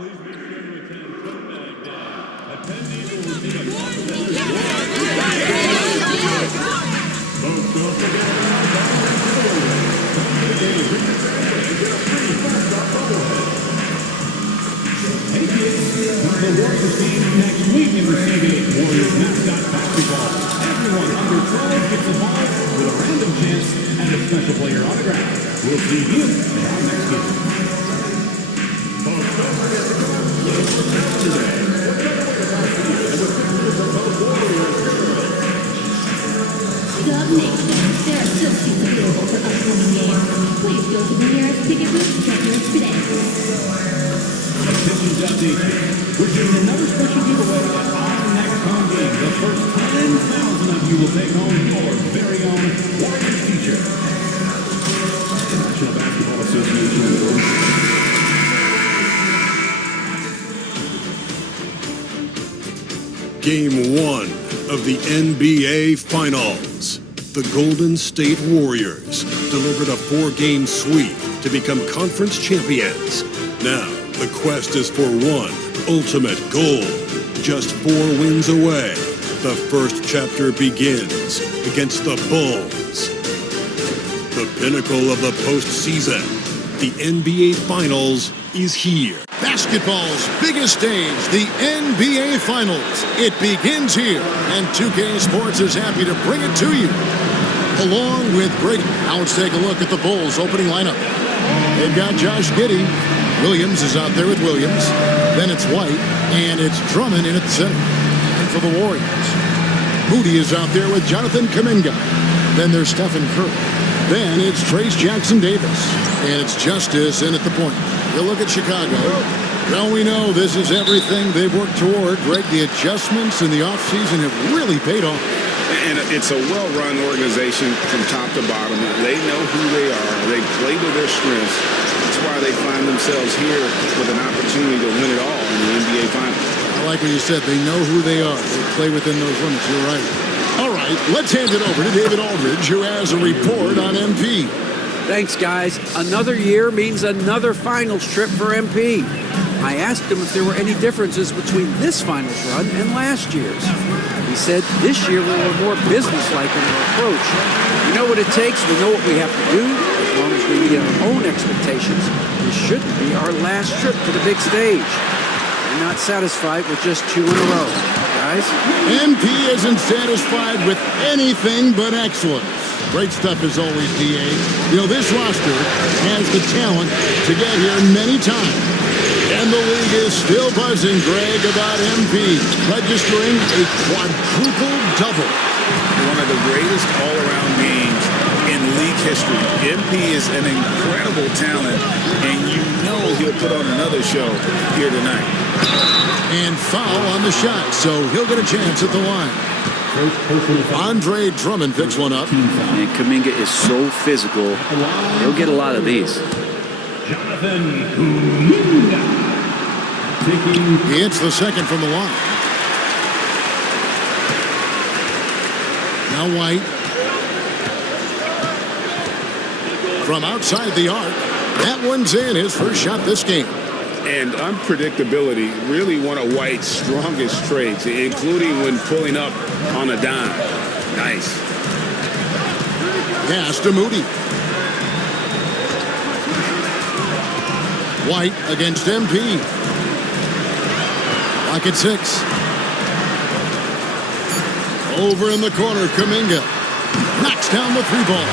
please be sure to attend Comeback Day. Attendees will receive a complimentary Folks, don't forget Hey kids, the Warriors team next week in the CBA Warriors mascot basketball. Everyone under 12 gets a ball with a random chance and a special player autograph. We'll see you around next year. Folks, don't forget to come out and play for Saturday. Dub Nation, there are still seats available for upcoming games. Please go to the nearest ticket booth to get yours today. Attention Dub Nation, we're doing another special giveaway at our next home game. The first 10,000 of you will take home your very own Warriors t-shirt. National Basketball Association. Game 1 of the NBA Finals. The Golden State Warriors delivered a 4-game sweep to become conference champions. Now, the quest is for one ultimate goal. Just 4 wins away. The first chapter begins against the Bulls. The pinnacle of the postseason. The NBA Finals is here. Basketball's biggest stage, the NBA Finals. It begins here, and 2K Sports is happy to bring it to you. Along with Brady. Now let's take a look at the Bulls' opening lineup. They've got Josh Giddey. Williams is out there with Williams. Then it's White, and it's Drummond in at the center. And for the Warriors, Moody is out there with Jonathan Kuminga. Then there's Stephen Curry. Then it's Trace Jackson-Davis. And it's Justice in at the point. You look at Chicago. Well, we know this is everything they've worked toward. Greg, the adjustments in the offseason have really paid off. And it's a well-run organization from top to bottom. They know who they are. They play to their strengths. That's why they find themselves here with an opportunity to win it all in the NBA Finals. I like what you said. They know who they are. They play within those limits. You're right. All right, let's hand it over to David Aldridge, who has a report on MP. Thanks, guys. Another year means another finals trip for MP. I asked him if there were any differences between this finals run and last year's. He said this year we were more businesslike in our approach. We know what it takes. We know what we have to do. As long as we meet our own expectations, this shouldn't be our last trip to the big stage. We're not satisfied with just 2 in a row, guys. MP isn't satisfied with anything but excellence. Great stuff as always, DA. You know, this roster has the talent to get here many times. And the league is still buzzing, Greg, about MP, registering a quadruple double. One of the greatest all-around games in league history. MP is an incredible talent, and you know he'll put on another show here tonight. And foul on the shot, so he'll get a chance at the line. Andre Drummond picks one up. And Kuminga is so physical. He'll get a lot of these. Jonathan Kuminga. He hits the second from the line. Now White. From outside the arc. That one's in, his first shot this game. And unpredictability, really one of White's strongest traits, including when pulling up on a dime. Nice. Pass to Moody. White against MP. Lock at 6. Over in the corner, Kuminga knocks down the 3-ball.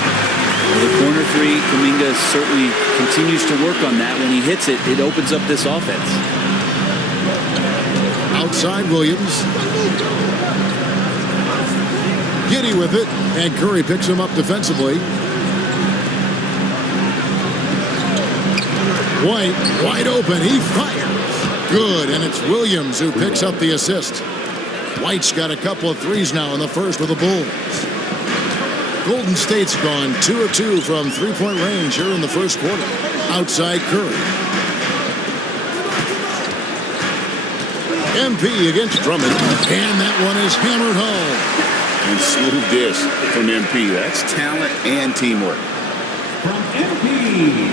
Well, the corner 3, Kuminga certainly continues to work on that. When he hits it, it opens up this offense. Outside Williams. Giddey with it, and Curry picks him up defensively. White, wide open, he fires. Good, and it's Williams who picks up the assist. White's got a couple of threes now in the first with the Bulls. Golden State's gone 2 of 2 from 3-point range here in the first quarter. Outside Curry. MP against Drummond, and that one is hammered home. And smooth dish from MP. That's talent and teamwork. From MP.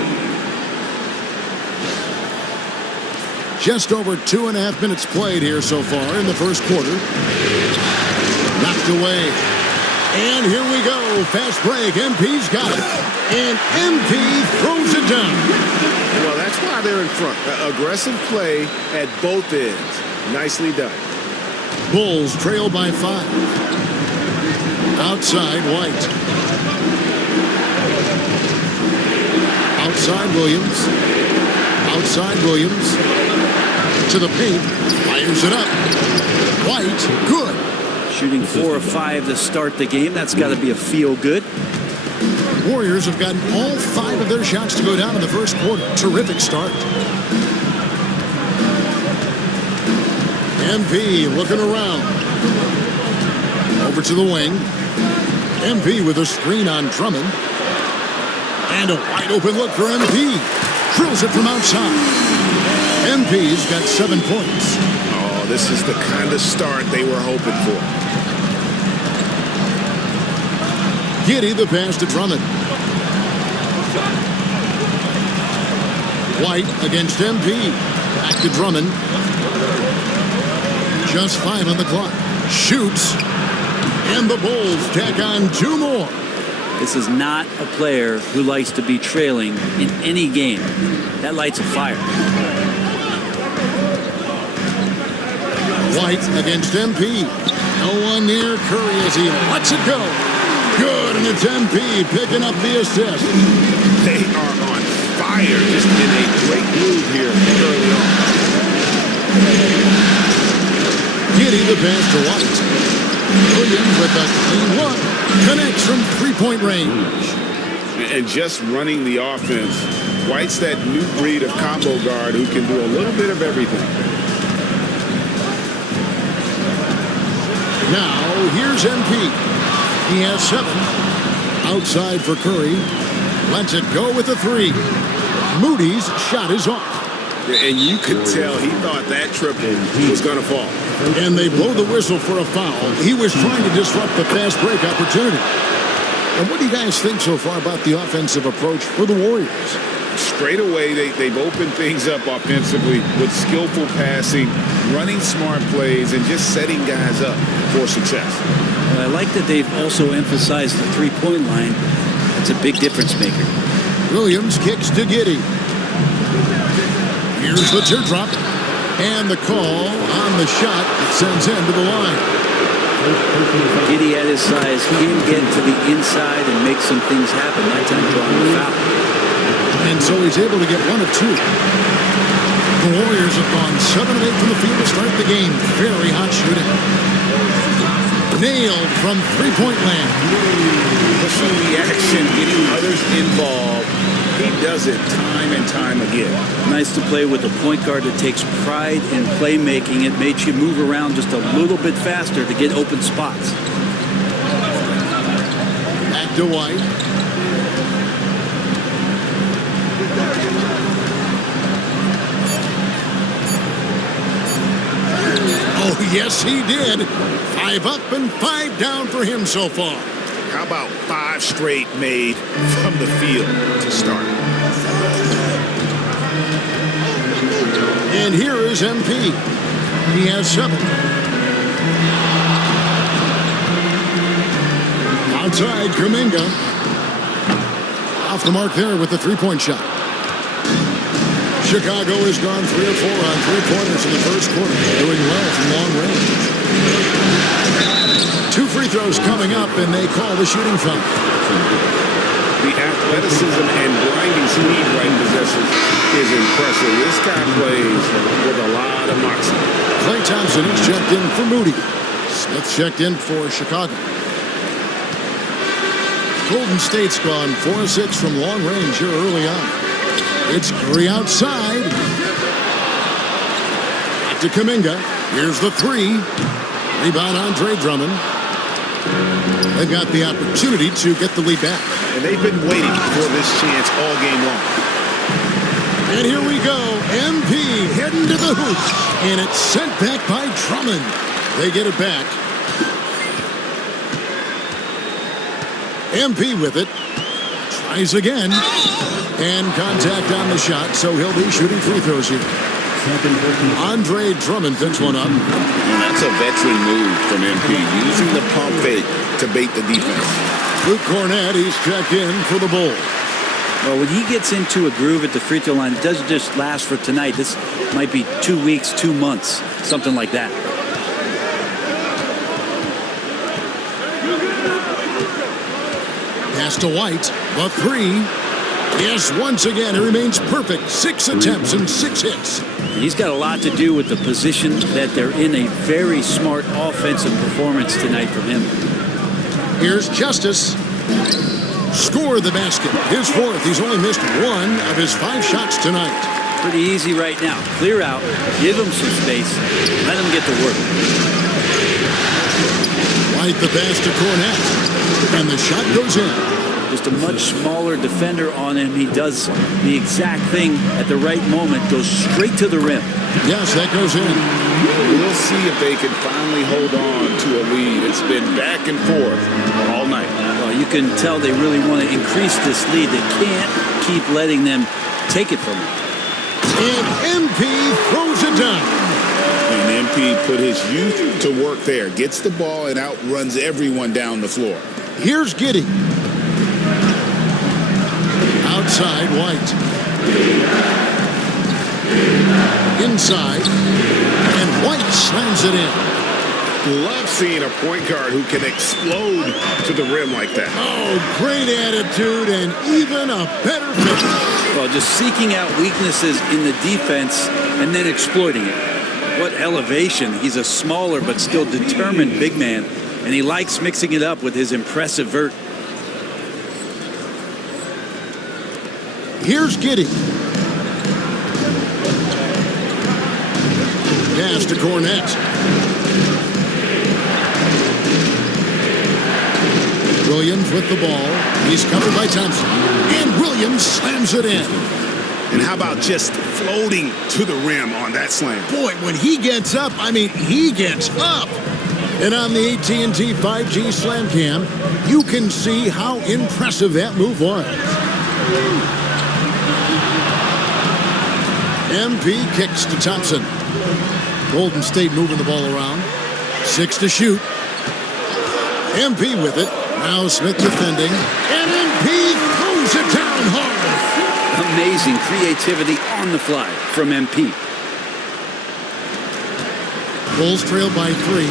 Just over 2.5 minutes played here so far in the first quarter. Knocked away. And here we go. Fast break. MP's got it. And MP throws it down. Well, that's why they're in front. Aggressive play at both ends. Nicely done. Bulls trail by 5. Outside White. Outside Williams. Outside Williams. To the paint. Fires it up. White. Good. Shooting 4 of 5 to start the game. That's got to be a feel good. Warriors have gotten all 5 of their shots to go down in the first quarter. Terrific start. MP looking around. Over to the wing. MP with a screen on Drummond. And a wide open look for MP. Drills it from outside. MP's got 7 points. Oh, this is the kind of start they were hoping for. Giddey the pass to Drummond. White against MP. Back to Drummond. Just 5 on the clock. Shoots. And the Bulls tack on 2 more. This is not a player who likes to be trailing in any game. That lights a fire. White against MP. No one near Curry as he lets it go. Good, and it's MP picking up the assist. They are on fire, just in a great move here early on. Giddey the pass to White. Williams with a clean look. Connects from 3-point range. And just running the offense, White's that new breed of combo guard who can do a little bit of everything. Now, here's MP. He has 7. Outside for Curry. Lets it go with a 3. Moody's shot is off. And you could tell he thought that triple was going to fall. And they blow the whistle for a foul. He was trying to disrupt the fast break opportunity. And what do you guys think so far about the offensive approach for the Warriors? Straight away, they've opened things up offensively with skillful passing, running smart plays, and just setting guys up for success. I like that they've also emphasized the three-point line. It's a big difference maker. Williams kicks to Giddey. Here's the teardrop. And the call on the shot that sends him to the line. Giddey at his size can get to the inside and make some things happen. That time drawing the foul. And so he's able to get 1 of 2. The Warriors have gone 7 of 8 from the field to start the game. Very hot shooting. Nailed from 3-point land. Pushing the action, getting others involved. He does it time and time again. Nice to play with a point guard that takes pride in playmaking. It makes you move around just a little bit faster to get open spots. Back to White. Oh, yes, he did. 5 up and 5 down for him so far. How about 5 straight made from the field to start? And here is MP. He has 7. Outside, Kuminga. Off the mark there with the 3-point shot. Chicago has gone 3 of 4 on 3-pointers in the first quarter, doing well from long range. 2 free throws coming up, and they call the shooting foul. The athleticism and blinding speed White possesses is impressive. This guy plays with a lot of moxie. Klay Thompson is checked in for Moody. Smith checked in for Chicago. Golden State's gone 4 of 6 from long range here early on. It's Curry outside. Back to Kuminga. Here's the 3. Rebound Andre Drummond. They've got the opportunity to get the lead back. And they've been waiting for this chance all game long. And here we go. MP heading to the hoop. And it's sent back by Drummond. They get it back. MP with it. Tries again. And contact on the shot, so he'll be shooting free throws here. Andre Drummond picks one up. And that's a veteran move from MP, using the pump fake to bait the defense. Luke Cornett, he's checked in for the Bulls. Well, when he gets into a groove at the free throw line, it doesn't just last for tonight. This might be 2 weeks, 2 months, something like that. Pass to White, the three. Yes, once again, he remains perfect. 6 attempts and 6 hits. He's got a lot to do with the position that they're in. A very smart offensive performance tonight from him. Here's Justice. Score the basket. His fourth. He's only missed 1 of his 5 shots tonight. Pretty easy right now. Clear out, give him some space, let him get to work. White the pass to Cornett. And the shot goes in. Just a much smaller defender on him. He does the exact thing at the right moment, goes straight to the rim. Yes, that goes in. We'll see if they can finally hold on to a lead. It's been back and forth all night. Well, you can tell they really want to increase this lead. They can't keep letting them take it from them. And MP throws it down. And MP put his youth to work there. Gets the ball and outruns everyone down the floor. Here's Giddey. Outside, White. Inside. And White slams it in. Love seeing a point guard who can explode to the rim like that. Oh, great attitude and even a better finish. Well, just seeking out weaknesses in the defense and then exploiting it. What elevation. He's a smaller but still determined big man, and he likes mixing it up with his impressive vert. Here's Giddey. Pass to Cornett. Williams with the ball. He's covered by Thompson. And Williams slams it in. And how about just floating to the rim on that slam? Boy, when he gets up, I mean, he gets up. And on the AT&T 5G Slam Cam, you can see how impressive that move was. MP kicks to Thompson. Golden State moving the ball around. 6 to shoot. MP with it. Now Smith defending. And MP throws it down hard. Amazing creativity on the fly from MP. Bulls trail by 3.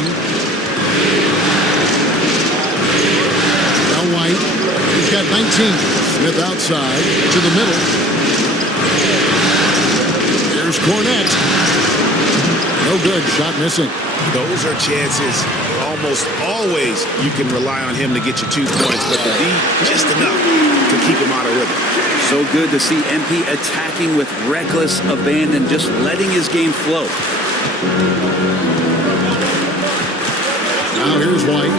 Now White. He's got 19. Smith outside to the middle. Here's Cornett. No good. Shot missing. Those are chances. Almost always you can rely on him to get you 2 points, but the D just enough to keep him out of rhythm. So good to see MP attacking with reckless abandon, just letting his game flow. Now here's White.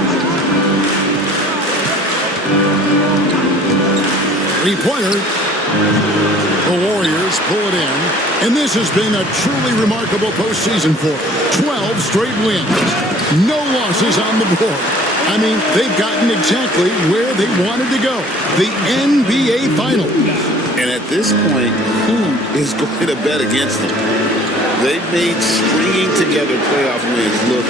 3-pointer. The Warriors pull it in, and this has been a truly remarkable postseason for 12 straight wins. No losses on the board. I mean, they've gotten exactly where they wanted to go, the NBA Finals. And at this point, who is going to bet against them? They've made stringing together playoff wins look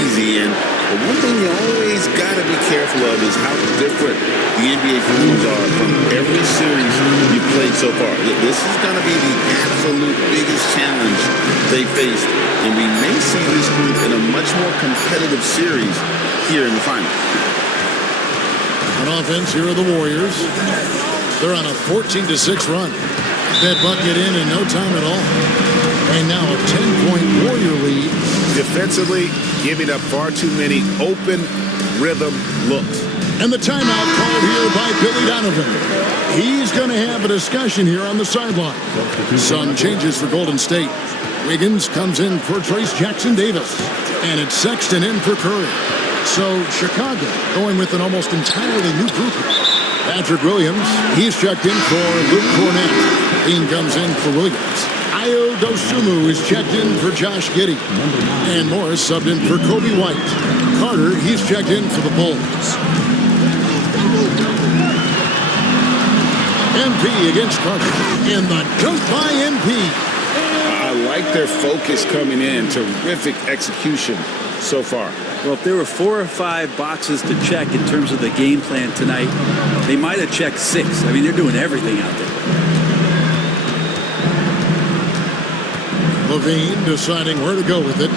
easy, and the one thing you always got to be careful of is how different the NBA Finals are from every series you've played so far. This is going to be the absolute biggest challenge they faced, and we may see this group in a much more competitive series here in the finals. On offense, here are the Warriors. They're on a 14-6 run. That bucket in no time at all. And now a 10-point Warrior lead. Defensively, giving up far too many open rhythm looks. And the timeout called here by Billy Donovan. He's going to have a discussion here on the sideline. Some changes for Golden State. Wiggins comes in for Trace Jackson-Davis. And it's Sexton in for Curry. So Chicago going with an almost entirely new group. Patrick Williams, he's checked in for Luke Cornett. Dean comes in for Williams. Ayo Dosunmu is checked in for Josh Giddey. And Morris subbed in for Kobe White. Carter, he's checked in for the Bulls. MP against Carter. And the dunk by MP. I like their focus coming in. Terrific execution so far. Well, if there were 4 or 5 boxes to check in terms of the game plan tonight, they might have checked 6. I mean, they're doing everything out there. Levine deciding where to go with it.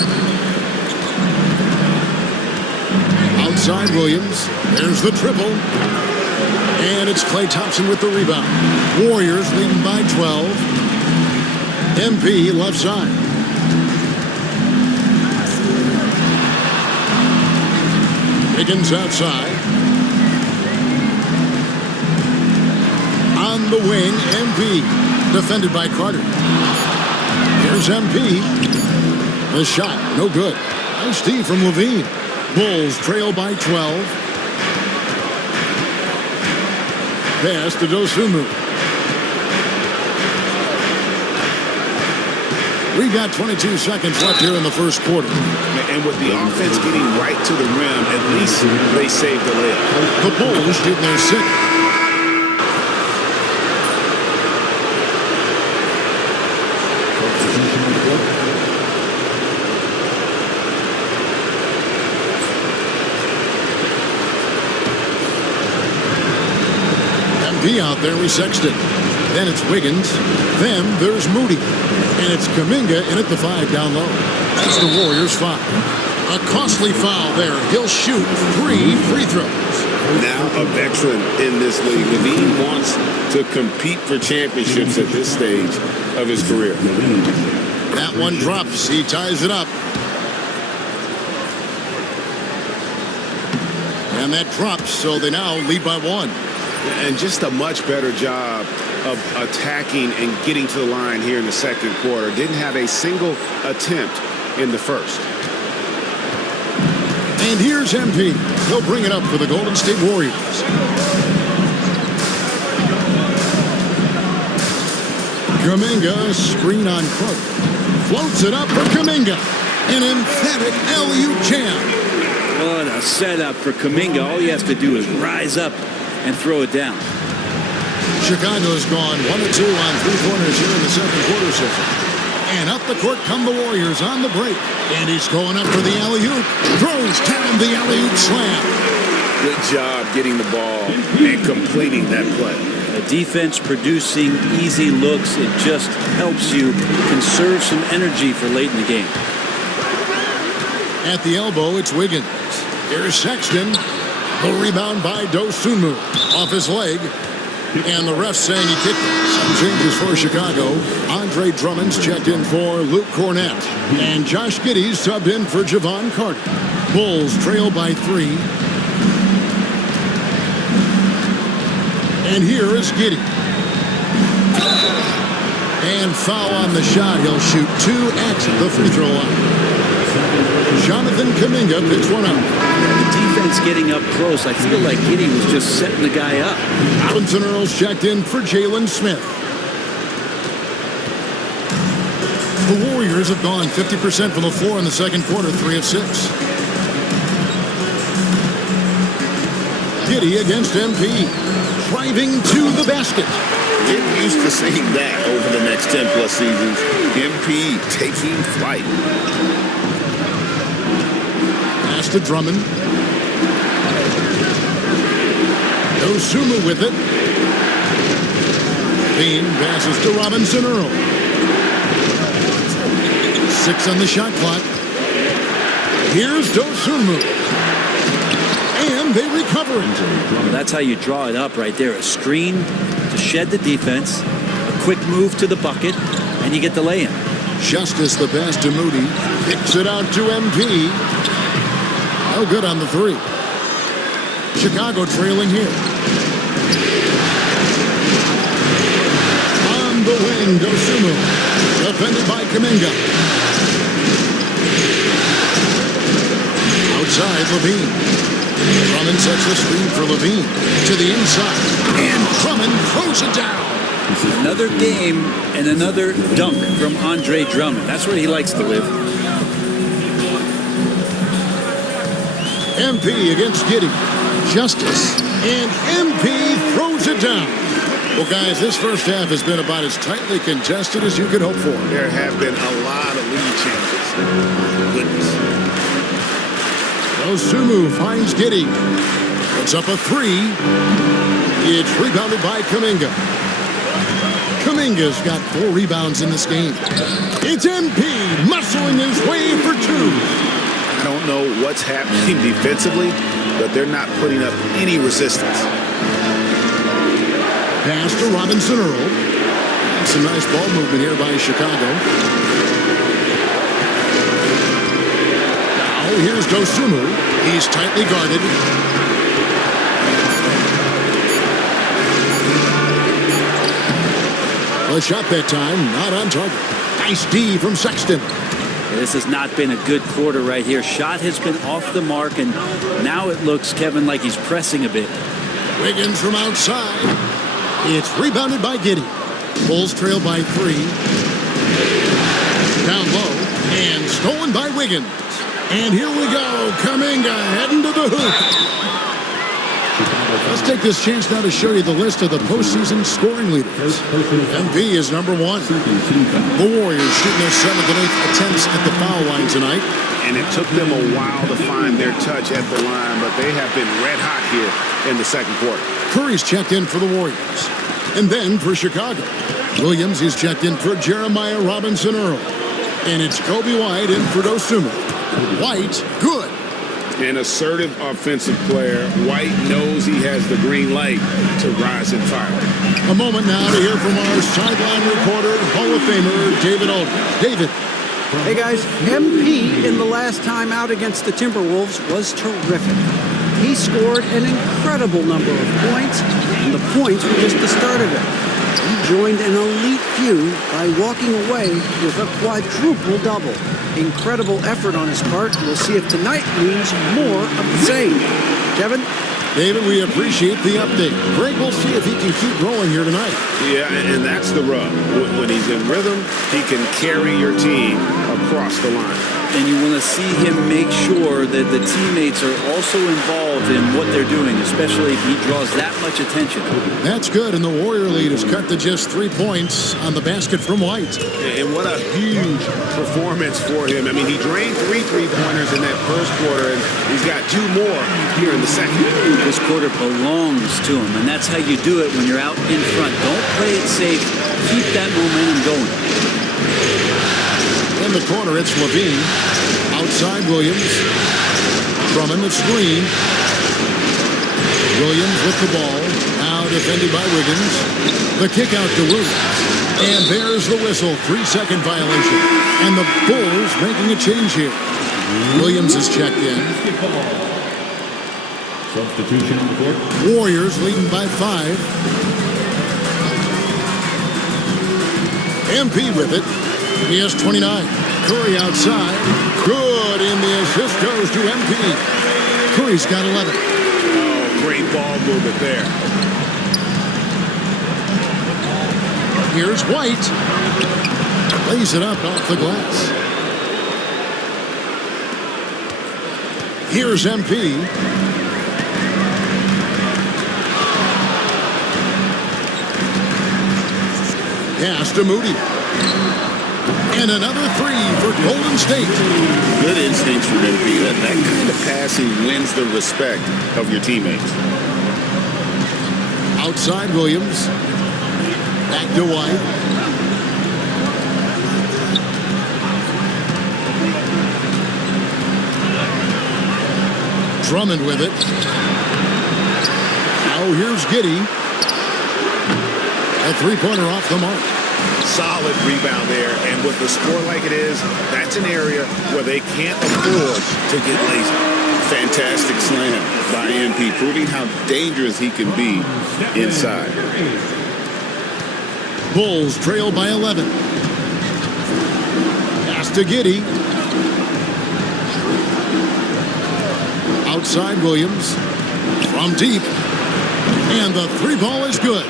Outside Williams. There's the triple. And it's Klay Thompson with the rebound. Warriors leading by 12. MP left side. Higgins outside. On the wing, MP. Defended by Carter. Here's MP. The shot, no good. Nice D from Levine. Bulls trail by 12. Pass to Dosunmu. We got 22 seconds left here in the first quarter. And with the offense getting right to the rim, at least they saved the layup. The Bulls getting their 6th. MP out there with Sexton. Then it's Wiggins. Then there's Moody. And it's Kuminga in at the 5 down low. That's the Warriors' 5. A costly foul there. He'll shoot 3 free throws. Now a veteran in this league. Levine wants to compete for championships at this stage of his career. That one drops. He ties it up. And that drops, so they now lead by 1. And just a much better job of attacking and getting to the line here in the second quarter. Didn't have a single attempt in the first. And here's MP. He'll bring it up for the Golden State Warriors. Kuminga, screen on Crook. Floats it up for Kuminga. An emphatic LU jam. What a setup for Kuminga. All he has to do is rise up and throw it down. Chicago's gone 1-2 on 3-pointers here in the second quarter so far. And up the court come the Warriors on the break. And he's going up for the alley-oop. Throws down the alley-oop slam. Good job getting the ball and completing that play. The defense producing easy looks. It just helps you conserve some energy for late in the game. At the elbow, it's Wiggins. Here's Sexton. The rebound by Dosunmu. Off his leg. And the ref saying he kicked it. Some changes for Chicago. Andre Drummond's checked in for Luke Cornett. And Josh Giddey's subbed in for Javon Carter. Bulls trail by 3. And here is Giddey. And foul on the shot. He'll shoot 2 at the free throw line. Jonathan Kuminga picks one up. The defense getting up close. I feel like Giddey was just setting the guy up. Robinson Earls checked in for Jalen Smith. The Warriors have gone 50% from the floor in the second quarter, 3 of 6. Giddey against MP. Driving to the basket. Get used to seeing that over the next 10-plus seasons. MP taking flight. Pass to Drummond. Dosunmu with it. Bean passes to Robinson Earl. 6 on the shot clock. Here's Dosunmu. And they recover it. Well, that's how you draw it up right there. A screen to shed the defense, a quick move to the bucket, and you get the lay-in. Justice the pass to Moody. Kicks it out to MP. No good on the 3. Chicago trailing here. On the wing, Dosunmu. Defended by Kuminga. Outside, Levine. Drummond sets the screen for Levine. To the inside. And Drummond throws it down. Another game and another dunk from Andre Drummond. That's where he likes to live. MP against Giddey. Justice. And MP throws it down. Well, guys, this first half has been about as tightly contested as you could hope for. There have been a lot of lead changes. My goodness. Osumu finds Giddy. Puts up a three. It's rebounded by Kuminga. Kuminga's got 4 rebounds in this game. It's MP muscling his way for 2. I don't know what's happening defensively, but they're not putting up any resistance. Pass to Robinson Earl. Some nice ball movement here by Chicago. Now here's Dosunmu. He's tightly guarded. A shot that time, not on target. Nice D from Sexton. This has not been a good quarter right here. Shot has been off the mark, and now it looks, Kevin, like he's pressing a bit. Wiggins from outside. It's rebounded by Giddy. Bulls trail by 3. Down low and stolen by Wiggins. And here we go. Kuminga heading to the hoop. Let's take this chance now to show you the list of the postseason scoring leaders. MP is number 1. The Warriors shooting their 7th and 8th attempts at the foul line tonight. And it took them a while to find their touch at the line, but they have been red hot here in the second quarter. Curry's checked in for the Warriors. And then for Chicago, Williams is checked in for Jeremiah Robinson Earl. And it's Kobe White in for Dosunmu. White, good. An assertive offensive player. White knows he has the green light to rise and fire. A moment now to hear from our sideline reporter, Hall of Famer David Aldridge. David. Hey guys, MP in the last time out against the Timberwolves was terrific. He scored an incredible number of points, and the points were just the start of it. He joined an elite few by walking away with a quadruple double. Incredible effort on his part. We'll see if tonight means more of the same. Kevin? David, we appreciate the update. Greg, we'll see if he can keep growing here tonight. Yeah, and that's the rub. When he's in rhythm, he can carry your team across the line. And you want to see him make sure that the teammates are also involved in what they're doing, especially if he draws that much attention. That's good, and the Warrior lead is cut to just 3 points on the basket from White. And what a huge performance for him. I mean, he drained 3 3-pointers in that first quarter, and he's got 2 more here in the second. This quarter belongs to him, and that's how you do it when you're out in front. Don't play it safe. Keep that momentum going. In the corner, it's Levine. Outside, Williams. Drummond the screen. Williams with the ball. Now defended by Wiggins. The kick out to Williams. And there's the whistle. 3-second violation. And the Bulls making a change here. Williams is checked in. Substitution on the court. Warriors leading by 5. MP with it. He has 29. Curry outside. Good, and the assist goes to MP. Curry's got 11. Oh, great ball movement there. Here's White. Lays it up off the glass. Here's MP. Pass to Moody. And another 3 for Golden State. Good instincts from MP. That kind of passing wins the respect of your teammates. Outside Williams. Back to White. Drummond with it. Now here's Giddy. A 3-pointer off the mark. Solid rebound there, and with the score like it is, that's an area where they can't afford to get lazy. Fantastic slam by MP, proving how dangerous he can be inside. Bulls trail by 11. Pass to Giddy. Outside Williams. From deep. And the 3-ball is good.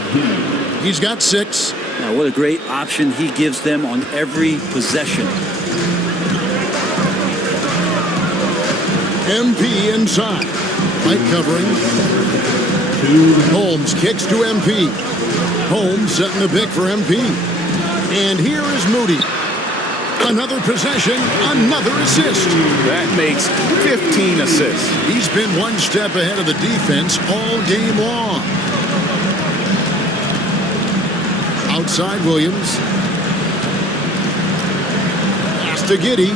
He's got 6. Now, what a great option he gives them on every possession. MP inside. Light covering. Holmes kicks to MP. Holmes setting the pick for MP. And here is Moody. Another possession, another assist. That makes 15 assists. He's been one step ahead of the defense all game long. Outside Williams. Pass to Giddey.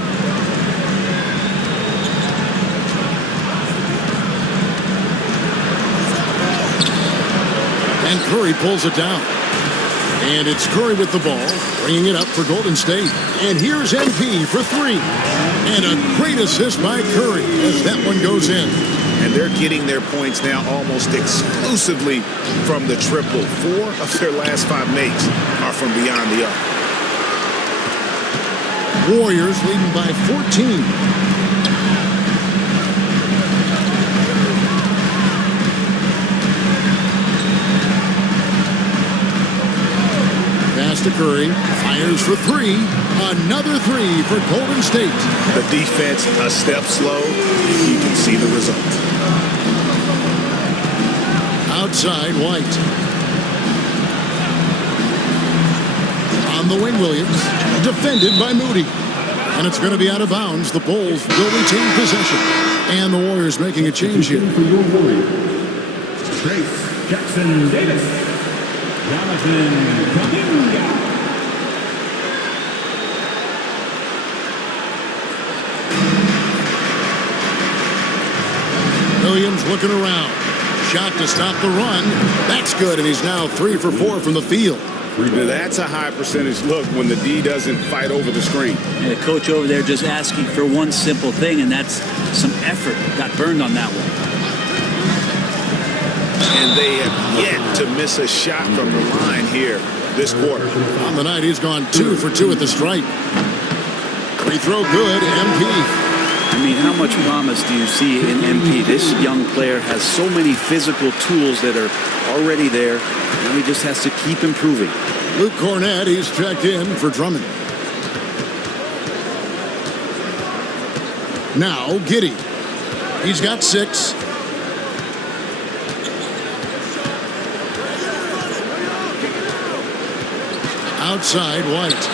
And Curry pulls it down. And it's Curry with the ball, bringing it up for Golden State. And here's MP for three. And a great assist by Curry as that one goes in. And they're getting their points now almost exclusively from the triple. 4 of their last 5 makes are from beyond the arc. Warriors leading by 14. Pass to Curry, fires for three. Another three for Golden State. The defense a step slow. You can see the result. Outside White. On the wing, Williams. Defended by Moody. And it's going to be out of bounds. The Bulls will retain possession. And the Warriors making a change here. For your Warriors, Trace Jackson Davis, Jonathan Kuminga. Williams looking around. Shot to stop the run. That's good, and he's now 3 for 4 from the field. Now that's a high percentage look when the D doesn't fight over the screen. And the coach over there just asking for one simple thing, and that's some effort. Got burned on that one. And they have yet to miss a shot from the line here this quarter. On the night, he's gone 2 for 2 at the stripe. Free throw good, MP. I mean, how much promise do you see in MP? This young player has so many physical tools that are already there. Now he just has to keep improving. Luke Cornett, he's checked in for Drummond. Now, Giddey. He's got 6. Outside, White.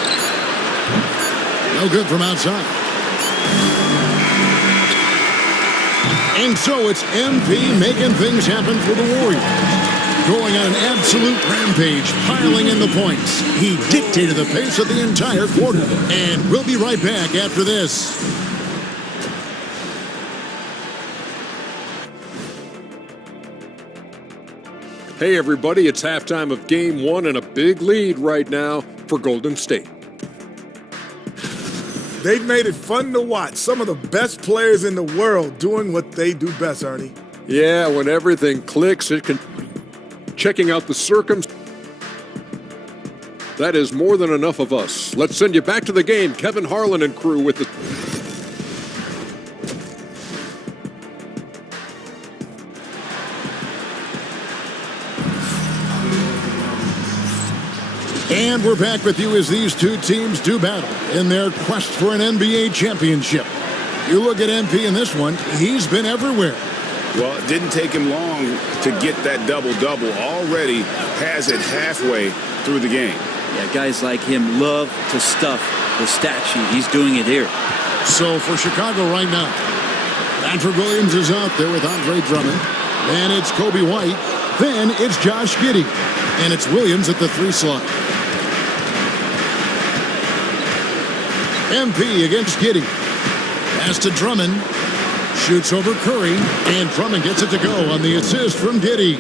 No good from outside. And so it's MP making things happen for the Warriors. Going on an absolute rampage, piling in the points. He dictated the pace of the entire quarter. And we'll be right back after this. Hey everybody, it's halftime of game 1 and a big lead right now for Golden State. They've made it fun to watch. Some of the best players in the world doing what they do best, Ernie. Yeah, when everything clicks, it can... Checking out the circumstances. That is more than enough of us. Let's send you back to the game. Kevin Harlan and crew with the... And we're back with you as these two teams do battle in their quest for an NBA championship. You look at MP in this one, he's been everywhere. Well, it didn't take him long to get that double-double. Already has it halfway through the game. Yeah, guys like him love to stuff the stat sheet. He's doing it here. So for Chicago right now, Patrick Williams is out there with Andre Drummond. Then it's Kobe White. Then it's Josh Giddey. And it's Williams at the 3 slot. MP against Giddey. Pass to Drummond. Shoots over Curry. And Drummond gets it to go on the assist from Giddey.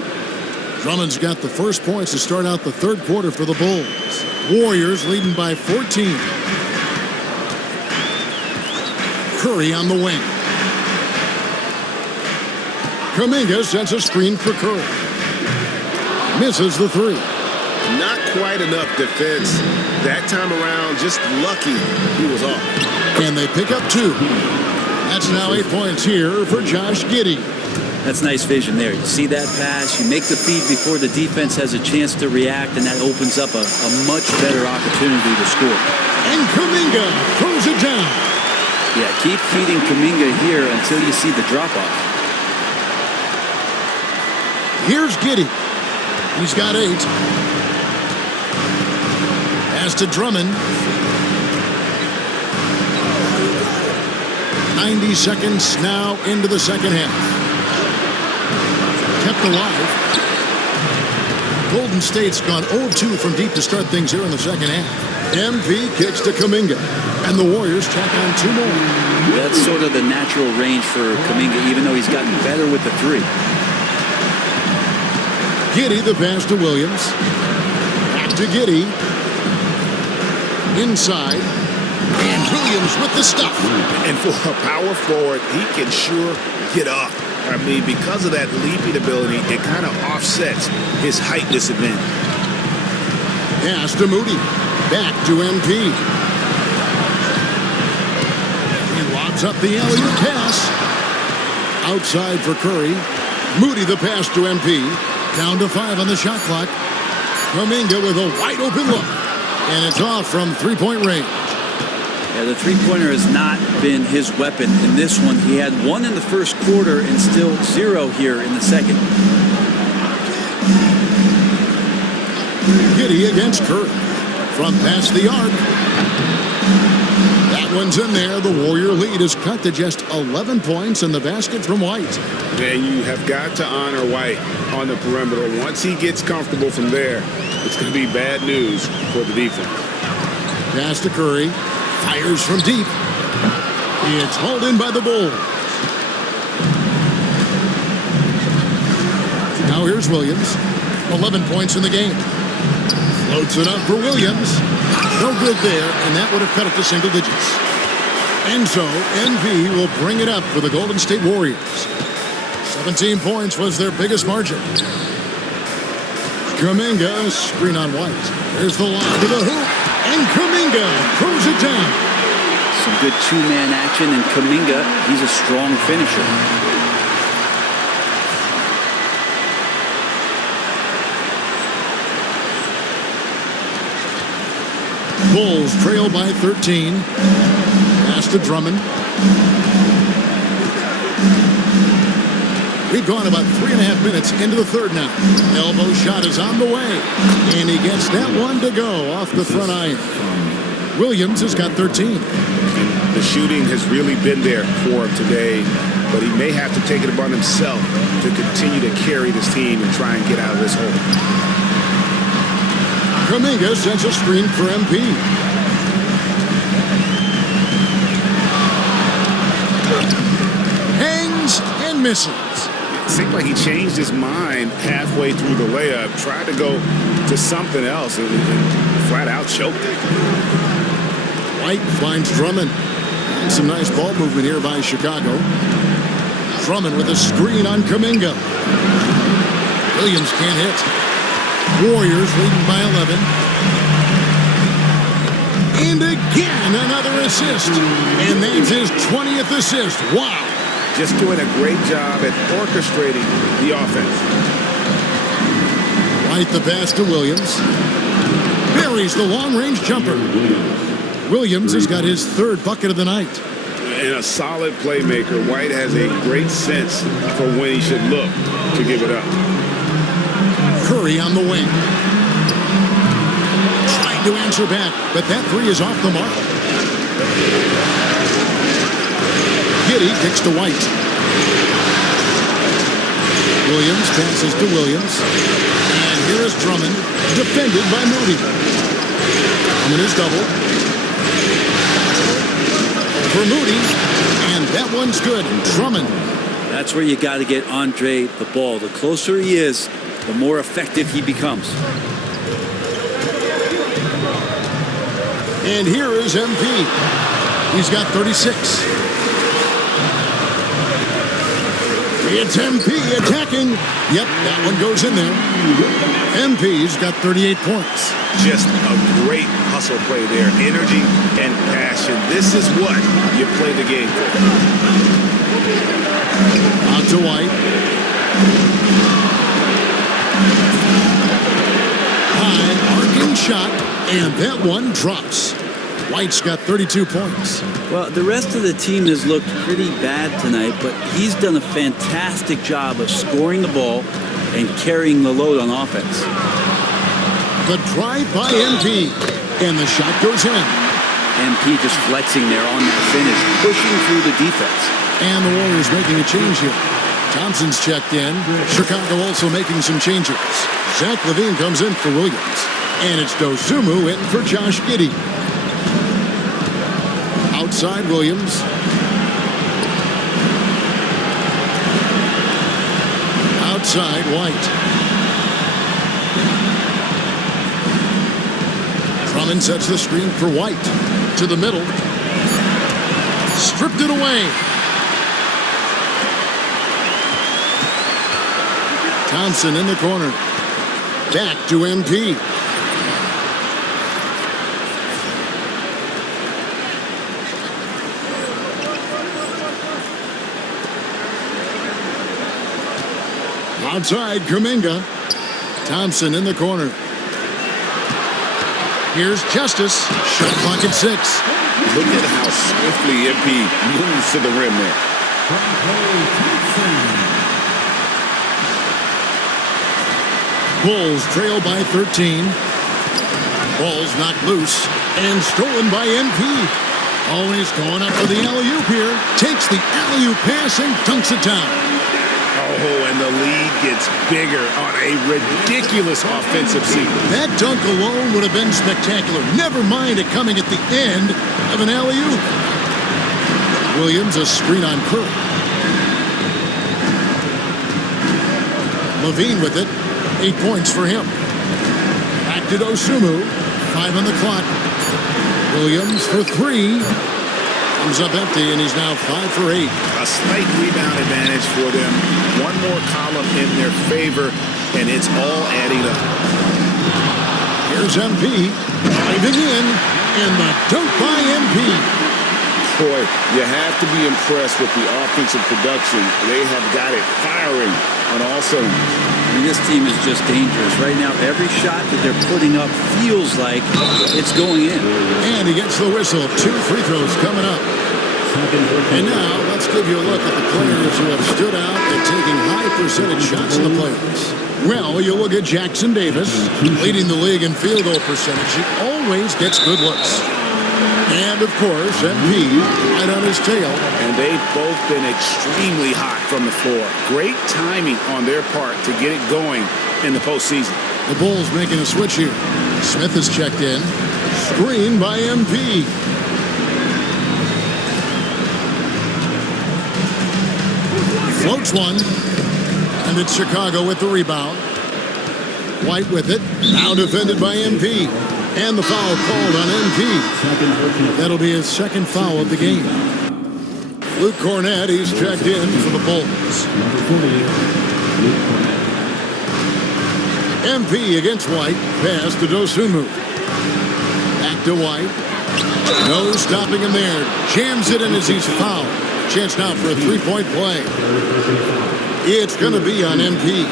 Drummond's got the first points to start out the third quarter for the Bulls. Warriors leading by 14. Curry on the wing. Kuminga sends a screen for Curry. Misses the 3. Not quite enough defense that time around. Just lucky he was off. And they pick up 2. That's now 8 points here for Josh Giddey. That's nice vision there. You see that pass, you make the feed before the defense has a chance to react, and that opens up a much better opportunity to score. And Kuminga throws it down. Yeah, keep feeding Kuminga here until you see the drop-off. Here's Giddey. He's got 8. Pass to Drummond. 90 seconds now into the second half. Kept alive. Golden State's gone 0-2 from deep to start things here in the second half. MP kicks to Kuminga. And the Warriors tack on 2 more. That's sort of the natural range for Kuminga, even though he's gotten better with the 3. Giddey, the pass to Williams. Back to Giddey. Inside. And Williams with the stuff. And for a power forward, he can sure get up. I mean, because of that leaping ability, it kind of offsets his height disadvantage. Pass to Moody. Back to MP. He lobs up the alley-oop pass. Outside for Curry. Moody the pass to MP. Down to 5 on the shot clock. Kuminga with a wide open look. And it's off from three-point range. Yeah, the three-pointer has not been his weapon in this one. He had 1 in the first quarter and still 0 here in the second. Giddey against Curry. From past the arc. That one's in there. The Warrior lead is cut to just 11 points in the basket from White. And you have got to honor White on the perimeter. Once he gets comfortable from there, it's going to be bad news for the defense. Pass to Curry. Fires from deep. It's hauled in by the Bulls. Now here's Williams. 11 points in the game. Floats it up for Williams. No good there, and that would have cut it to single digits. And so, NV will bring it up for the Golden State Warriors. 17 points was their biggest margin. Kuminga, screen on White. There's the lob to the hoop, and Kuminga throws it down. Some good 2-man action, and Kuminga, he's a strong finisher. Bulls trail by 13. Pass to Drummond. We've gone about 3.5 minutes into the third now. Elbow shot is on the way. And he gets that one to go off the front iron. Williams has got 13. The shooting has really been there for him today, but he may have to take it upon himself to continue to carry this team and try and get out of this hole. Kuminga sends a screen for MP. Hangs and misses. It seemed like he changed his mind halfway through the layup, tried to go to something else, and flat out choked it. White finds Drummond. And some nice ball movement here by Chicago. Drummond with a screen on Kuminga. Williams can't hit. Warriors leading by 11. And again, another assist. And that's his 20th assist. Wow. Just doing a great job at orchestrating the offense. White the pass to Williams. Buries the long-range jumper. Williams has got his 3rd bucket of the night. And a solid playmaker. White has a great sense for when he should look to give it up. Curry on the wing. Trying to answer back, but that 3 is off the mark. Giddey kicks to White. Williams passes to Williams. And here is Drummond, defended by Moody. Drummond is doubled. For Moody, and that one's good. Drummond. That's where you got to get Andre the ball. The closer he is, the more effective he becomes. And here is MP. He's got 36. It's MP attacking. Yep, that one goes in there. MP's got 38 points. Just a great hustle play there. Energy and passion. This is what you play the game for. Out to White. High arcing shot, and that one drops. White's got 32 points. Well, the rest of the team has looked pretty bad tonight, but he's done a fantastic job of scoring the ball and carrying the load on offense. The drive by MP. And the shot goes in. MP just flexing there on that finish, pushing through the defense. And the Warriors making a change here. Thompson's checked in. Chicago also making some changes. Zach LaVine comes in for Williams. And it's Dosunmu in for Josh Giddey. Outside Williams. Outside White. Drummond sets the screen for White. To the middle. Stripped it away. Thompson in the corner. Back to MP. Outside Kuminga. Thompson in the corner. Here's Justice. Shot clock at 6. Look at how swiftly MP moves to the rim there. Bulls trail by 13. Ball's knocked loose and stolen by MP. Always going up for the alley-oop here. Takes the alley-oop pass and dunks it down. Oh, and the lead gets bigger on a ridiculous offensive sequence. That dunk alone would have been spectacular. Never mind it coming at the end of an alley-oop. Williams a screen on Curry. LaVine with it. 8 points for him. Back to Dosunmu. 5 on the clock. Williams for 3. Comes up empty, and he's now 5 for 8. A slight rebound advantage for them. One more column in their favor, and it's all adding up. Here's MP. Diving in, and the dunk by MP. Boy, you have to be impressed with the offensive production. They have got it firing on all cylinders. I mean, this team is just dangerous. Right now, every shot that they're putting up feels like it's going in. And he gets the whistle. 2 free throws coming up. And now, let's give you a look at the players who have stood out at taking high percentage shots in the playoffs. Well, you look at Jackson Davis, leading the league in field goal percentage. He always gets good looks. And, of course, MP right on his tail. And they've both been extremely hot from the floor. Great timing on their part to get it going in the postseason. The Bulls making a switch here. Smith is checked in. Screen by MP. Floats one. And it's Chicago with the rebound. White with it. Now defended by MP. And the foul called on MP. That'll be his second foul of the game. Luke Cornett, he's checked in for the Bulls. MP against White. Pass to Dosunmu. Back to White. No stopping him there. Jams it in as he's fouled. Chance now for a three-point play. It's going to be on MP.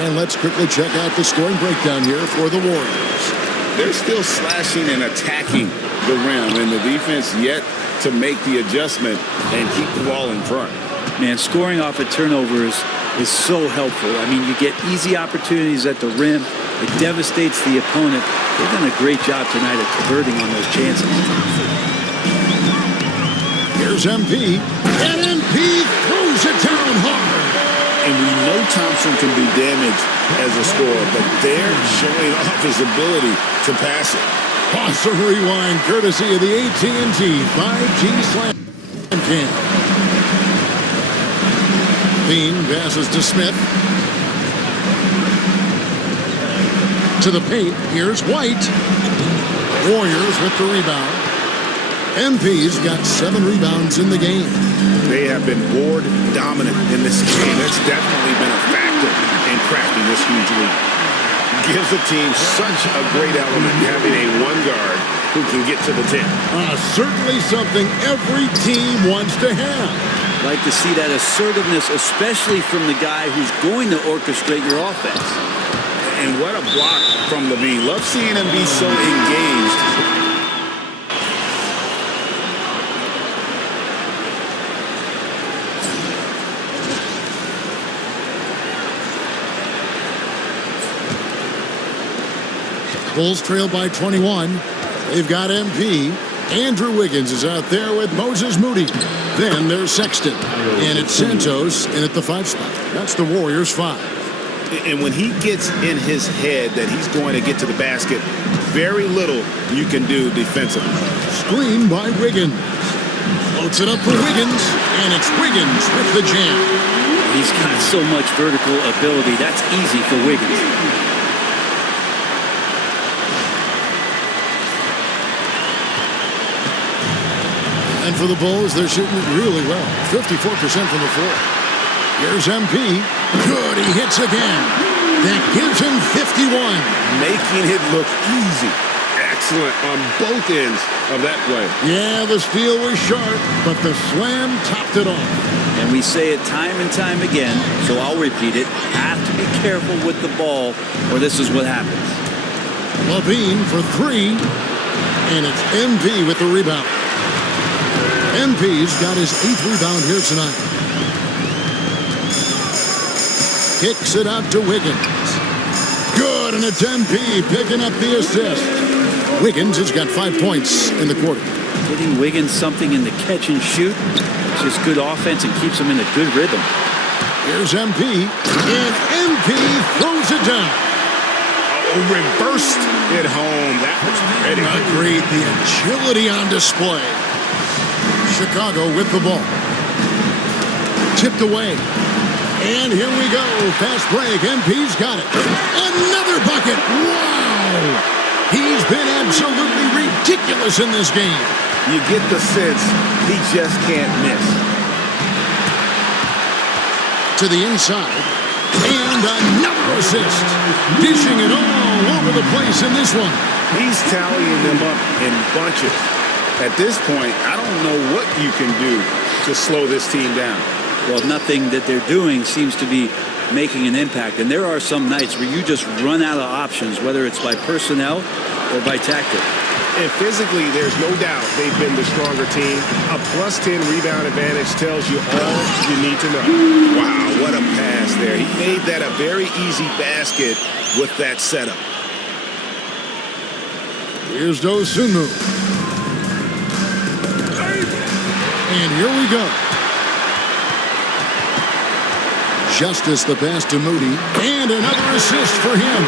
And let's quickly check out the scoring breakdown here for the Warriors. They're still slashing and attacking the rim, and the defense yet to make the adjustment and keep the ball in front. Man, scoring off of turnovers is so helpful. I mean, you get easy opportunities at the rim. It devastates the opponent. They've done a great job tonight at converting on those chances. Here's MP. And MP throws it down hard. And we know Thompson can be damaged as a scorer, but they're showing off his ability to pass it. Awesome rewind courtesy of the AT&T 5G Slam Cam. Bean passes to Smith. To the paint. Here's White. Warriors with the rebound. MP's got 7 rebounds in the game. They have been board dominant in this game. That's definitely been a factor in cracking this huge lead. Gives the team such a great element having a one guard who can get to the 10. Certainly something every team wants to have. Like to see that assertiveness, especially from the guy who's going to orchestrate your offense. And what a block from LaVine. Love seeing him be so engaged. Bulls trail by 21. They've got MP. Andrew Wiggins is out there with Moses Moody. Then there's Sexton. And it's Santos in at the 5 spot. That's the Warriors' 5. And when he gets in his head that he's going to get to the basket, very little you can do defensively. Screen by Wiggins. Floats it up for Wiggins, and it's Wiggins with the jam. He's got so much vertical ability. That's easy for Wiggins. And for the Bulls, they're shooting it really well. 54% from the floor. Here's MP. Good, he hits again. That gives him 51. Making it look easy. Excellent on both ends of that play. Yeah, the steal was sharp, but the slam topped it off. And we say it time and time again, so I'll repeat it. Have to be careful with the ball, or this is what happens. Levine for 3, and it's MP with the rebound. MP's got his 8th rebound here tonight. Kicks it out to Wiggins. Good, and it's MP picking up the assist. Wiggins has got 5 points in the quarter. Getting Wiggins something in the catch and shoot. It's just good offense and keeps him in a good rhythm. Here's MP, and MP throws it down. Oh, reversed it home. That was pretty. Agreed, the agility on display. Chicago with the ball. Tipped away. And here we go. Fast break. MP's got it. Another bucket. Wow. He's been absolutely ridiculous in this game. You get the sense he just can't miss. To the inside. And another assist. Dishing it all over the place in this one. He's tallying them up in bunches. At this point, I don't know what you can do to slow this team down. Well, nothing that they're doing seems to be making an impact. And there are some nights where you just run out of options, whether it's by personnel or by tactic. And physically, there's no doubt they've been the stronger team. A +10 rebound advantage tells you all you need to know. Wow, what a pass there. He made that a very easy basket with that setup. Here's Dosunmu. And here we go. Justice the pass to Moody. And another assist for him.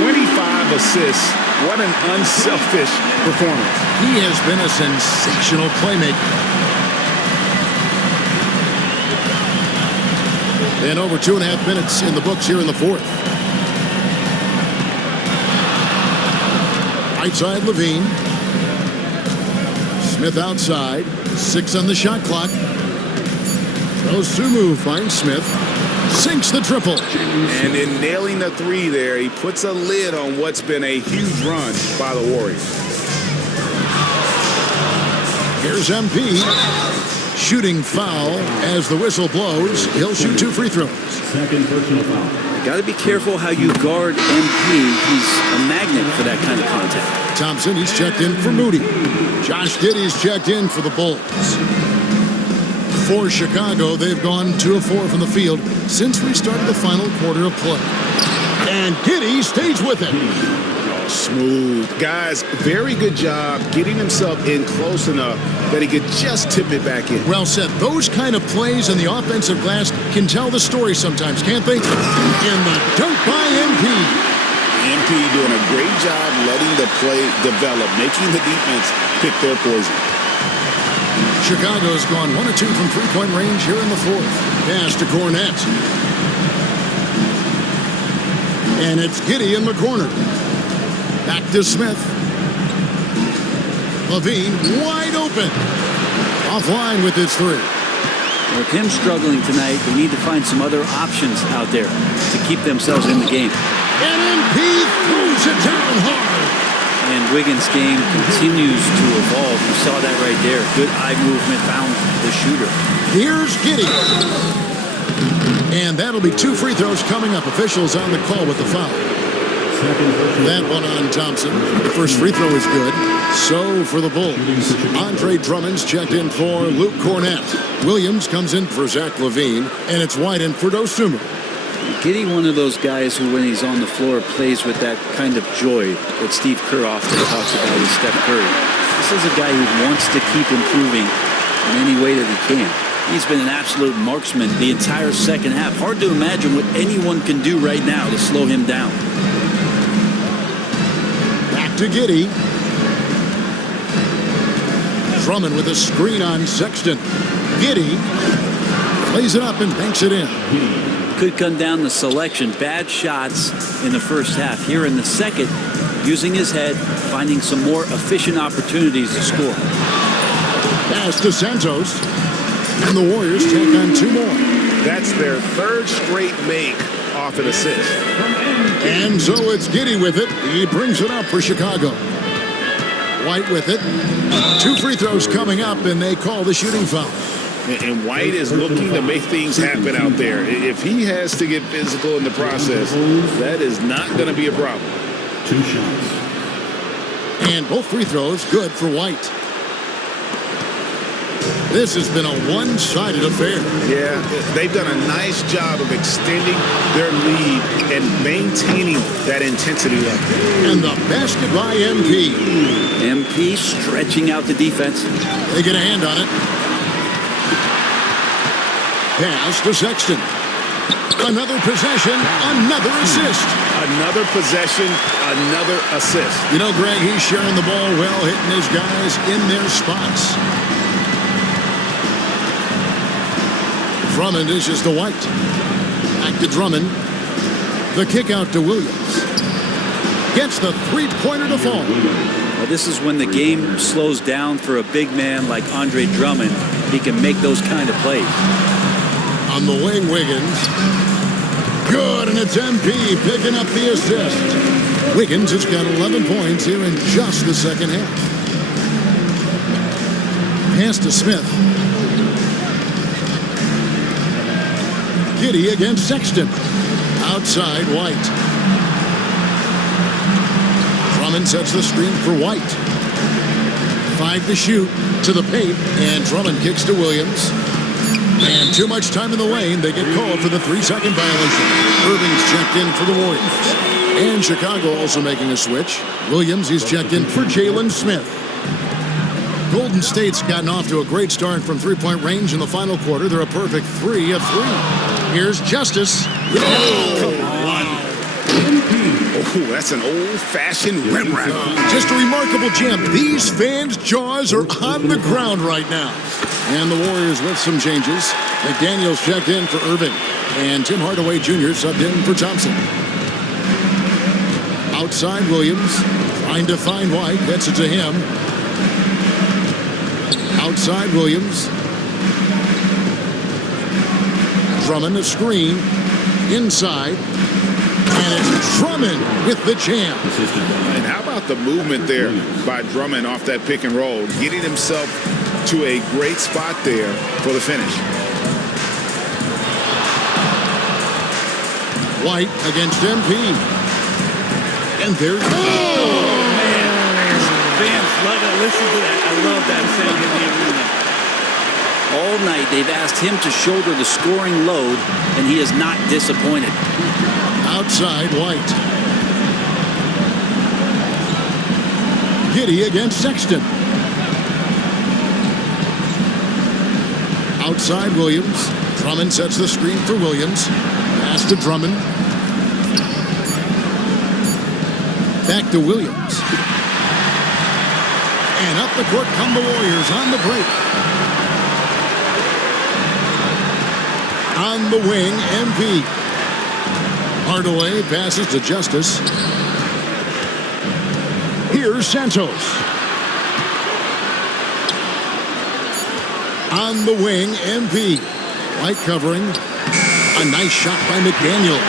25 assists. What an unselfish performance. He has been a sensational playmaker. And over 2.5 minutes in the books here in the 4th. Right side, Levine. Smith outside. 6 on the shot clock. Dosunmu finds Smith. Sinks the triple. And in nailing the 3 there, he puts a lid on what's been a huge run by the Warriors. Here's MP. Shooting foul as the whistle blows. He'll shoot 2 free throws. Second personal foul. Got to be careful how you guard MP. He's a magnet for that kind of contact. Thompson, he's checked in for Moody. Josh Giddey's checked in for the Bulls. For Chicago, they've gone 2 of 4 from the field since we started the final quarter of play. And Giddey stays with it. Smooth. Guys, very good job getting himself in close enough that he could just tip it back in. Well said. Those kind of plays in the offensive glass can tell the story sometimes, can't they? And the dunk by MP. MP doing a great job letting the play develop, making the defense pick their poison. Chicago's gone 1 of 2 from three-point range here in the 4th. Pass to Cornette. And it's Giddey in the corner. Back to Smith. Levine wide open. Offline with his 3. With him struggling tonight, they need to find some other options out there to keep themselves in the game. And MP throws it down hard. And Wiggins' game continues to evolve. You saw that right there. Good eye movement, found the shooter. Here's Giddey. And that'll be 2 free throws coming up. Officials on the call with the foul. That one on Thompson. The first free throw is good. So for the Bulls, Andre Drummond's checked in for Luke Cornette. Williams comes in for Zach LaVine. And it's White in for Dosunmu. Giddy, one of those guys who, when he's on the floor, plays with that kind of joy that Steve Kerr often talks about with Steph Curry. This is a guy who wants to keep improving in any way that he can. He's been an absolute marksman the entire second half. Hard to imagine what anyone can do right now to slow him down. Back to Giddy. Drummond with a screen on Sexton. Giddy plays it up and banks it in. Could come down to selection. Bad shots in the first half. Here in the second, using his head, finding some more efficient opportunities to score. Pass to Santos. And the Warriors take on 2 more. That's their 3rd straight make off an assist. And so it's Giddy with it. He brings it up for Chicago. White with it. 2 free throws coming up, and they call the shooting foul. And White is looking to make things happen out there. If he has to get physical in the process, that is not going to be a problem. 2 shots. And both free throws good for White. This has been a one-sided affair. Yeah, they've done a nice job of extending their lead and maintaining that intensity level. And the basket by MP. MP stretching out the defense. They get a hand on it. Pass to Sexton. Another possession, another assist. Another possession, another assist. You know, Greg, he's sharing the ball well, hitting his guys in their spots. Drummond dishes to White. Back to Drummond. The kick out to Williams. Gets the three-pointer to fall. Well, this is when the game slows down for a big man like Andre Drummond. He can make those kind of plays. On the wing, Wiggins. Good, and it's MP picking up the assist. Wiggins has got 11 points here in just the second half. Pass to Smith. Giddy against Sexton. Outside, White. Drummond sets the screen for White. 5 to shoot to the paint, and Drummond kicks to Williams. And too much time in the lane. They get called for the 3-second violation. Irving's checked in for the Warriors. And Chicago also making a switch. Williams, he's checked in for Jalen Smith. Golden State's gotten off to a great start from three-point range in the final quarter. They're a perfect 3 of 3. Here's Justice. Oh, that's an old-fashioned rim wrap. Just a remarkable gem. These fans' jaws are on the ground right now. And the Warriors with some changes. McDaniels checked in for Irving. And Tim Hardaway Jr. subbed in for Thompson. Outside, Williams. Trying to find White. Gets it to him. Outside, Williams. Drummond a screen. Inside. And it's Drummond with the jam. And how about the movement there by Drummond off that pick and roll, getting himself to a great spot there for the finish. White against MP. And there's... Fans love to listen to that. I love that sound in the arena. All night they've asked him to shoulder the scoring load, and he is not disappointed. Outside, White. Giddy against Sexton. Outside, Williams. Drummond sets the screen for Williams. Pass to Drummond. Back to Williams. And up the court come the Warriors on the break. On the wing, MP. Hardaway passes to Justice. Here's Santos. On the wing, MP. White covering. A nice shot by McDaniel.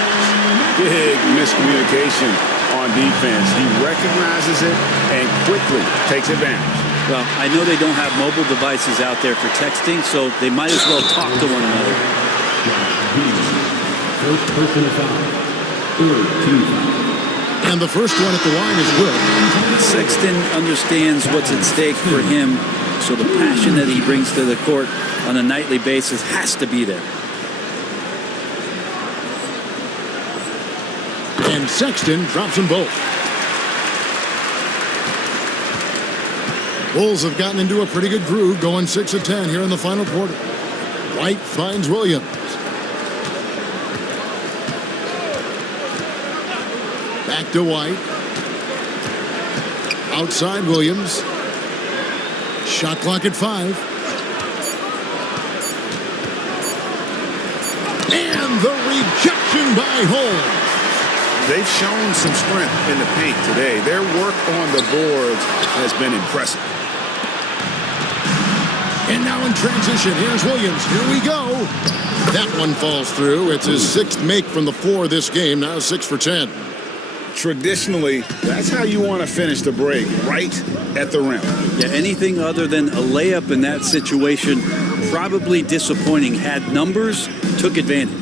Big miscommunication on defense. He recognizes it and quickly takes advantage. Well, I know they don't have mobile devices out there for texting, so they might as well talk to one another. First personal foul. Third team foul. And the first one at the line is good. Sexton understands what's at stake for him, so the passion that he brings to the court on a nightly basis has to be there. And Sexton drops them both. Bulls have gotten into a pretty good groove, going 6 of 10 here in the final quarter. White finds Williams. Back to White. Outside Williams. Shot clock at 5. And the rejection by Holmes. They've shown some strength in the paint today. Their work on the boards has been impressive. And now in transition, here's Williams. Here we go. That one falls through. It's his 6th make from the floor this game. Now 6 for 10. Traditionally, that's how you want to finish the break, right at the rim. Yeah, anything other than a layup in that situation, probably disappointing. Had numbers, took advantage.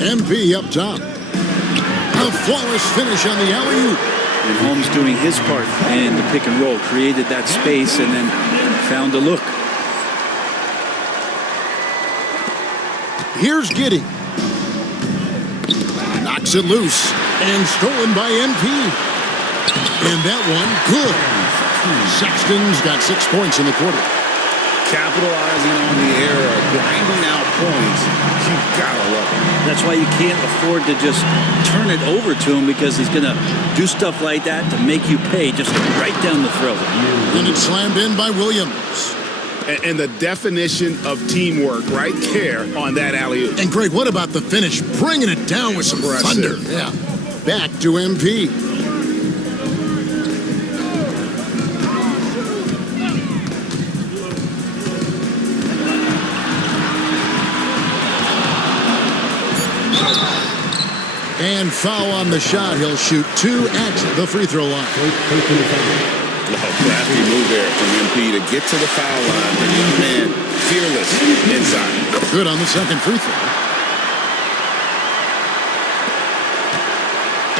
MP up top. A flawless finish on the alley-oop. And Holmes doing his part in the pick and roll, created that space and then found a look. Here's Giddey. Knocks it loose and stolen by MP. And that one, good. Sexton's got 6 points in the quarter. Capitalizing on the error, grinding out points. You gotta love it. That's why you can't afford to just turn it over to him, because he's going to do stuff like that to make you pay just right down the throat. And it's slammed in by Williams. And the definition of teamwork right there on that alley-oop. And Greg, what about the finish? Bringing it down with some thunder. Yeah. Back to MP. And foul on the shot. He'll shoot 2 at the free throw line. Crafty move there from MP to get to the foul line. The young man, fearless inside. Good on the second free throw.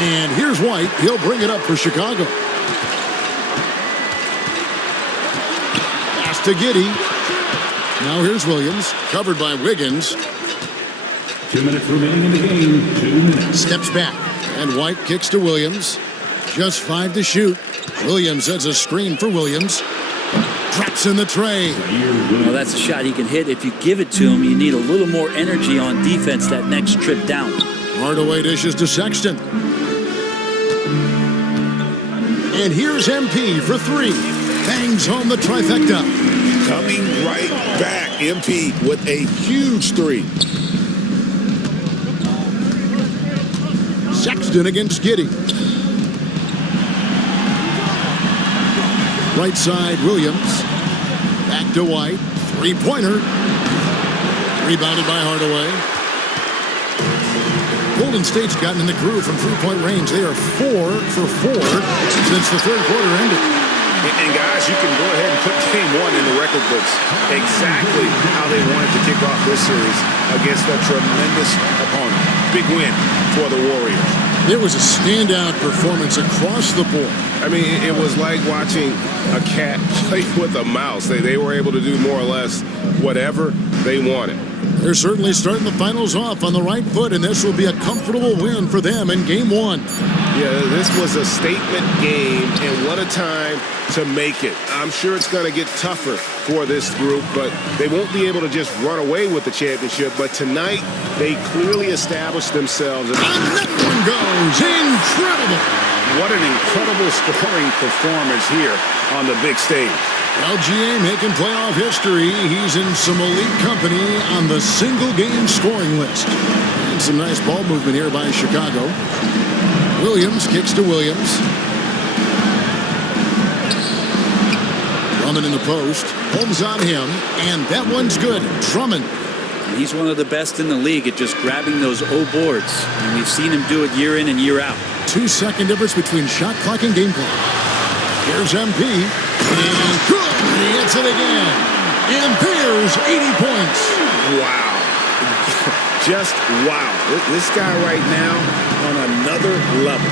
And here's White. He'll bring it up for Chicago. Pass to Giddey. Now here's Williams, covered by Wiggins. 2 minutes remaining in the game. 2 minutes. Steps back, and White kicks to Williams. Just 5 to shoot. Williams has a screen for Williams. Drops in the tray. Well, that's a shot he can hit. If you give it to him, you need a little more energy on defense that next trip down. Hardaway dishes to Sexton. And here's MP for 3. Bangs home the trifecta. Coming right back, MP with a huge 3. Sexton against Giddey. Right side, Williams. Back to White. 3-pointer. Rebounded by Hardaway. Golden State's gotten in the groove from 3-point range. They are 4 for 4 since the third quarter ended. And guys, you can go ahead and put game 1 in the record books. Exactly how they wanted to kick off this series against a tremendous opponent. Big win for the Warriors. It was a standout performance across the board. I mean, it was like watching a cat play with a mouse. They were able to do more or less whatever they wanted. They're certainly starting the finals off on the right foot, and this will be a comfortable win for them in game 1. Yeah, this was a statement game, and what a time to make it. I'm sure it's going to get tougher for this group, but they won't be able to just run away with the championship. But tonight, they clearly established themselves. Another one goes. Incredible. What an incredible scoring performance here on the big stage. LGA making playoff history. He's in some elite company on the single-game scoring list. And some nice ball movement here by Chicago. Williams kicks to Williams. Drummond in the post. Holmes on him, and that one's good. Drummond. He's one of the best in the league at just grabbing those O boards. And we've seen him do it year in and year out. 2-second difference between shot clock and game clock. Here's MP. And good. He hits it again. And there's 80 points. Wow. Just wow. This guy right now on another level.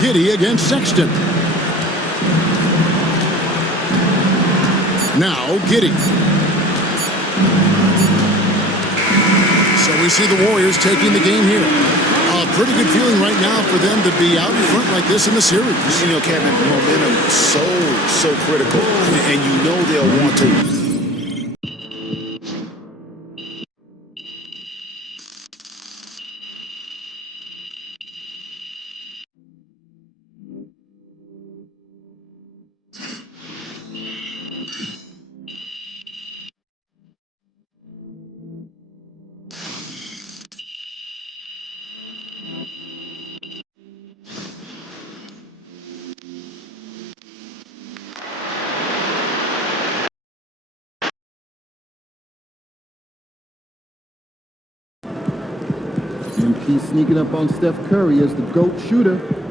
Giddey against Sexton. Now Giddey. So we see the Warriors taking the game here. A pretty good feeling right now for them to be out in front like this in the series. You know, Kevin, momentum so critical, and you know they'll want to. MP sneaking up on Steph Curry as the GOAT shooter.